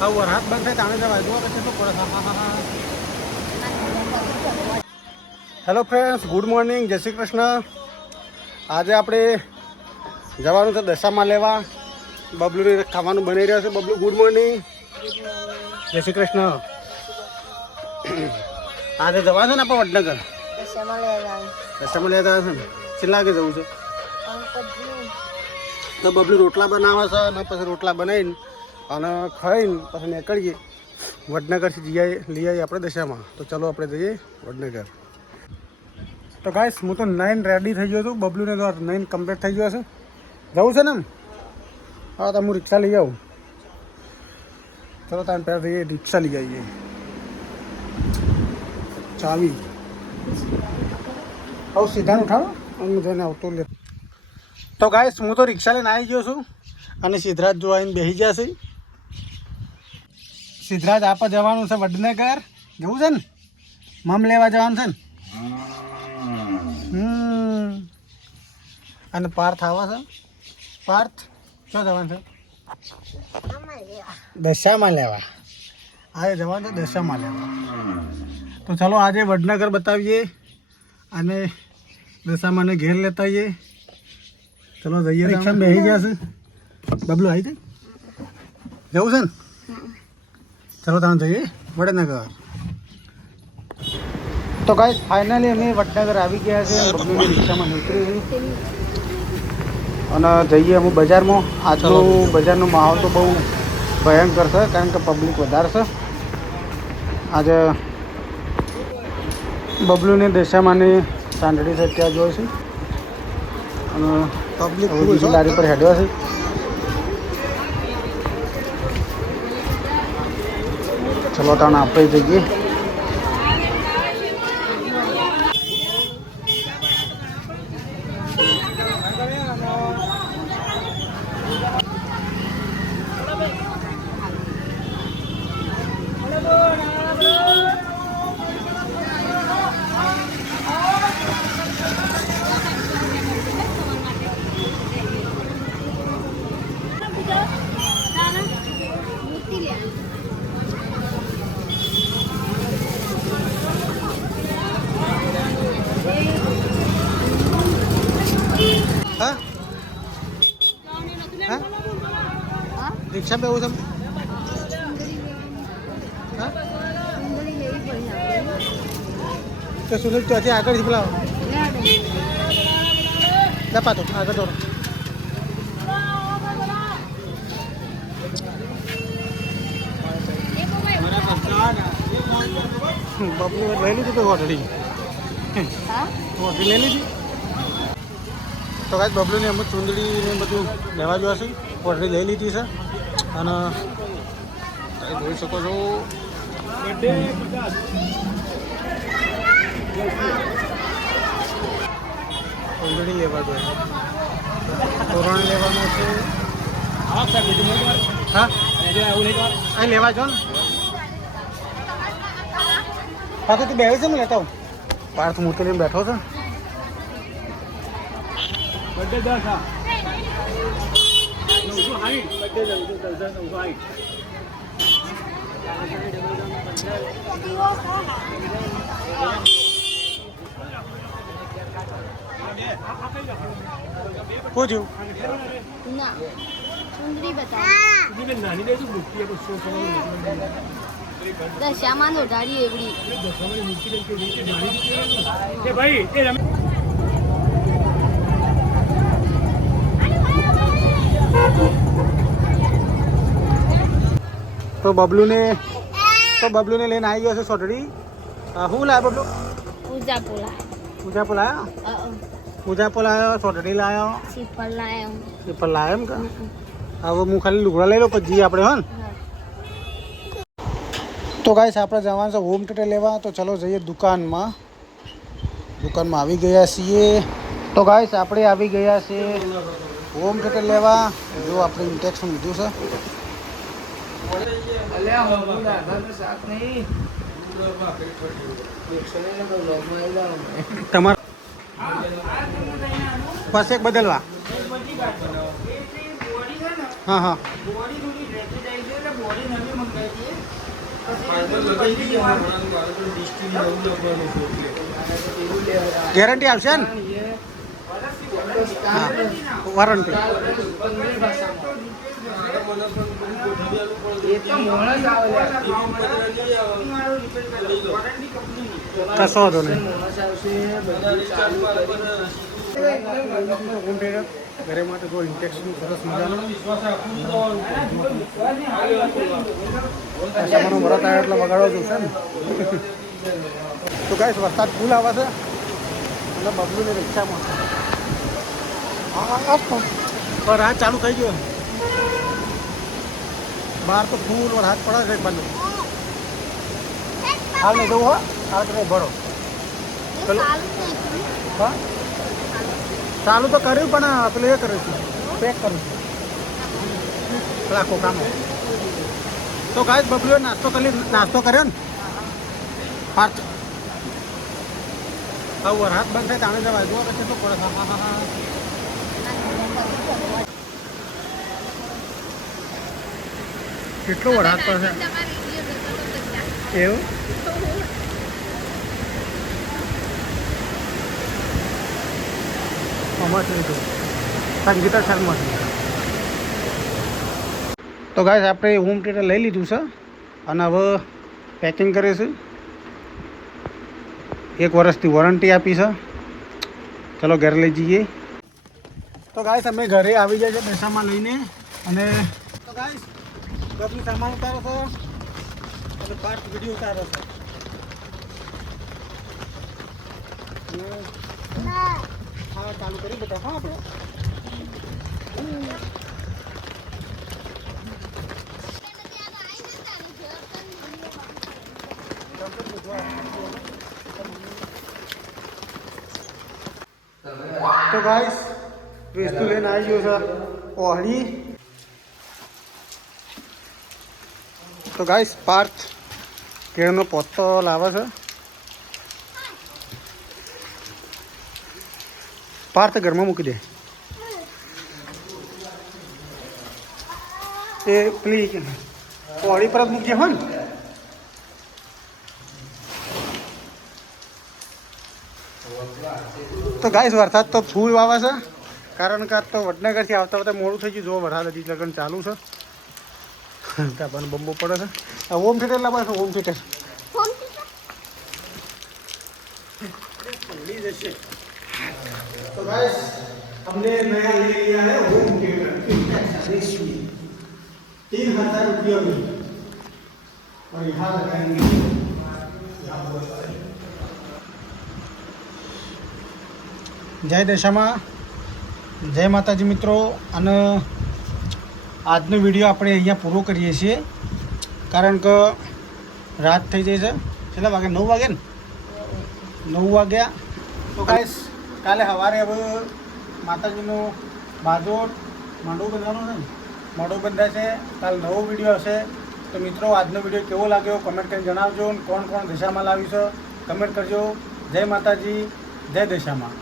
હા વરસાદ બંધ થાય તાણે જવાય જો પછી તો પડે. હેલો ફ્રેન્ડ્સ, ગુડ મોર્નિંગ, જય શ્રી કૃષ્ણ. આજે આપણે જવાનું છે દશામાં લેવા. બબલુને ખાવાનું બનાવી રહ્યા છે. બબલુ ગુડ મોર્નિંગ, જય શ્રી કૃષ્ણ. આજે જવાનું છે ને આપણે વડનગર દશામાં લેવા જવાનું છે ને. કેટલા વાગે જવું છે? તો બબલુ રોટલા બનાવે છે અને પછી રોટલા બનાવીને અને ખાઈને પછી નીકળીએ વડનગરથી લઈ આવીએ આપણે દશામાં. તો ચલો આપણે જઈએ વડનગર. તો ગાઈસ હું તો 9 રેડી થઈ ગયો છું. બબલુને તો 9 કમ્પ્લીટ થઈ ગયો છે. જવું છે ને એમ? હા તો હું રિક્ષા લઈ આવું. ચલો તમે પહેલાં જઈએ રિક્ષા લઈ આવીએ. ચાવી હવે સીધા ઉઠાડો હું જઈને આવતો લે. તો ગાઈસ હું તો રિક્ષા લઈને આવી ગયો છું અને સિદ્ધરાજ જો આવીને બેસી ગયા છે. સિદ્ધરાજ આપણે જવાનું છે વડનગર. જવું છે ને? મમ લેવા જવાનું છે ને? અને પાર્થ આવે છે. પાર્થ શું જવાનું છે? દશામાં લેવા. આજે જવાનું છે દશામાં લેવા. તો ચાલો આજે વડનગર બતાવીએ અને દશામાને ઘેર લેતા આવીએ. ચલો જઈએ. રિક્ષામાં બેસી ગયા છે. બબલું આવી જાય જવું છે ને? ચલો તમે જઈએ વડનગર. તો ગાઈસ ફાઇનલી અમે વડનગર આવી ગયા છે. બબલુની રિક્ષામાં નીકળી અને જઈએ અમે બજારમાં. આજનો બજારનો માહોલ તો બહુ ભયંકર છે કારણ કે પબ્લિક વધારે છે. આજે બબલુની દશામાંની સાંડળી છે ત્યાં જોઈ છે અને પબ્લિક બીજી લારી પર હેડ્યો છે. ચલો તાણ આપણે જઈએ. હા હા રિક્ષા બે એવું છે. હા તો સુનિલ ચોથી આગળ બોલાવો. દપાતો આગળ દોડો. બબલુ લઈ લીધી તો હોટલી લઈ લીધી. તો કાંઈ બબલુને અમુક ચૂંદડીને બધું લેવા જોવા છે. હોટલી લઈ લીધી છે અને તમે જોઈ શકો છો ચૂંદડી લેવા જોઈએ. તોરણ લેવાનું છે. હા અહીં લેવા જો ને. હા તો તું બેસી છે ને લેતા હું. પાર્થ મોટો લઈને બેઠો છે. પૂછ્યું ના ચુંદડી બતાવો. દશામાં નોઢાડી એવડી. તો બબલુને લઈને આવી ગયો છે સોટડી. શું લાવ્યો બબલુ? પૂજા પોલા. પૂજા લાવ્યો. પૂજા લાવ્યો. સોટડી લાવ્યો. શ્રીફળ લાવ્યો. શ્રીફળ લાવ્યો એમ કે હવે હું ખાલી લુગડા લઈ લો પછી જઈએ આપણે. હા તો ગાઈસ આપણે જવાનું છે હોમ થિયેટર લેવા. તો ચલો જઈએ દુકાનમાં. દુકાનમાં આવી ગયા છીએ. તો ગાઈસ આપણે આવી ગયા છે હોમ થિયેટર લેવા. જો આપણે ઇન્ટેક્શન લીધું છે. તમારે બસ એક બદલવા. હા હા ગેરંટી આવશે ને? હા વોરંટી. કશો વાંધો નહીં. ઘરે માટે જો ઇન્ફેક્શન સરસ મજાનું મને વરત આવ્યો એટલે વગાડો જોશે ને. તો ગાઈસ વરસાદ ફૂલ આવે છે એટલે બબલુની રિક્ષામાં પર હાથ ચાલુ થઈ ગયો. બહાર તો ફૂલ વરસાદ પડે છે. બંધ હાલ નહીં જવું હો, હાલ તમે ભરો. હા ચાલુ તો કર્યું પણ પેલું એ કર્યું છું, પેક કરું છું આખો કામ. તો ગાઈસ બબલુએ નાસ્તો કર્યો ને પાર્થ. હવે વરસાદ બંધ થાય તાણે જવાય. જોવા પછી તો પડે. હા હા હા. કેટલો વરસાદ પડશે એવું? સંગીતા શર્મા. તો ગાઈસ આપણે હોમ થિયેટર લઈ લીધું છે અને હવે પેકિંગ કરે છે. 1 વર્ષથી વોરંટી આપી છે. ચલો ઘરે લઈ જઈએ. તો ગાઈસ અમે ઘરે આવી જાય છે પૈસામાં લઈને. અને તો ગાઈસ બધું સામાન ઉતારો છો અને પાર્ટ વિડીયો ઉતારો છો. હા ચાલુ કરી બધા. હા આપણે તો ગાઈસ વસ્તુ લઈને આવી ગયો છે ઓહળી. તો ગાઈસ પાર્થ કેળનો પોતો લાવે છે. પાર્થ ઘરમાં મૂકી દે. એ પેલી ઓહળી પર જ મૂકજે હો ને. તો ગાઈસ વરસાદ તો ફૂલ આવે છે કારણ કે તો વડનગરથી આવતા આવતા મોડું થઈ ગયું. જો વરસાદ હજી લગન ચાલુ છે. ત્યાં પણ બંબો પડે છે. હોમ થિયેટર લાવવા છે. હોમ થિયેટર જશે. तो गाइस हमने नया ले लिया है होम थिएटर. देखिए 3000 रुपये में और यहाँ लगाएंगे. જય દશામાં, જય માતાજી મિત્રો. અને આજનો વિડીયો આપણે અહીંયા પૂરો કરીએ છીએ કારણ કે રાત થઈ જાય છે. કેટલા વાગે? 9 વાગે ને? 9 વાગ્યા. તો ગાઈસ કાલે સવારે હવે માતાજીનો બાજોટ માંડવો બંધવાનો છે ને, માંડવો બંધાશે. કાલ નવો વિડીયો હશે. તો મિત્રો આજનો વિડીયો કેવો લાગ્યો કમેન્ટ કરીને જણાવજો. કોણ કોણ દશામાં લાવ્યું છે કમેન્ટ કરજો. જય માતાજી, જય દશામાં.